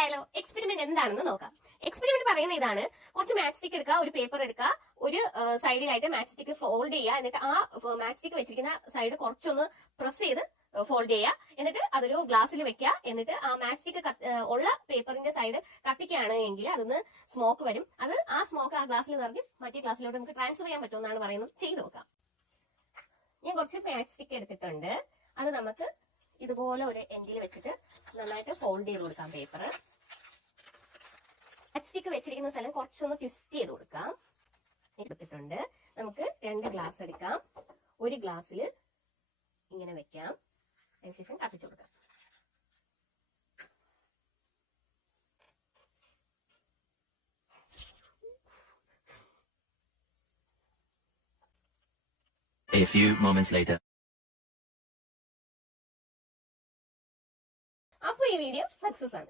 മനസ്സിലായല്ലോ. എക്സ്പെരിമെന്റ് എന്താണെന്ന് നോക്കാം. എക്സ്പെരിമെന്റ് പറയുന്ന ഇതാണ്: കുറച്ച് മാച്ച് സ്റ്റിക്ക് എടുക്കുക, ഒരു പേപ്പർ എടുക്കുക, ഒരു സൈഡിലായിട്ട് മാച്ച് സ്റ്റിക്ക് ഫോൾഡ് ചെയ്യുക, എന്നിട്ട് ആ മാച്ച് സ്റ്റിക്ക് വെച്ചിരിക്കുന്ന സൈഡ് കുറച്ചൊന്ന് പ്രസ് ചെയ്ത് ഫോൾഡ് ചെയ്യുക, എന്നിട്ട് അതൊരു ഗ്ലാസ്സിൽ വെക്കുക. എന്നിട്ട് ആ മാച്ച് സ്റ്റിക്ക് ഉള്ള പേപ്പറിന്റെ സൈഡ് കത്തിക്കുകയാണ് എങ്കിൽ അതിന് സ്മോക്ക് വരും. അത് ആ സ്മോക്ക് ആ ഗ്ലാസ്സിൽ നിറഞ്ഞ് മറ്റേ ഗ്ലാസ്സിലോട്ട് നമുക്ക് ട്രാൻസ്ഫർ ചെയ്യാൻ പറ്റുമെന്നാണ് പറയുന്നത്. ചെയ്ത് നോക്കാം. ഞാൻ കുറച്ച് മാച്ച് സ്റ്റിക്ക് എടുത്തിട്ടുണ്ട്. അത് നമുക്ക് ഇതുപോലെ ഒരു എൻഡിൽ വെച്ചിട്ട് നന്നായിട്ട് ഫോൾഡ് ചെയ്ത് കൊടുക്കാം. പേപ്പർ മാച്ച് സ്റ്റിക്ക് വെച്ചിരിക്കുന്ന സ്ഥലം കുറച്ചൊന്ന് ട്വിസ്റ്റ് ചെയ്ത് കൊടുക്കാം. എടുത്തിട്ടുണ്ട്. നമുക്ക് 2 ഗ്ലാസ് എടുക്കാം. ഒരു ഗ്ലാസ്സിൽ ഇങ്ങനെ വെക്കാം. അതിനുശേഷം കത്തിച്ചു കൊടുക്കാം. A few moments later. അപ്പോൾ ഈ വീഡിയോ സക്സസ് ആണ്.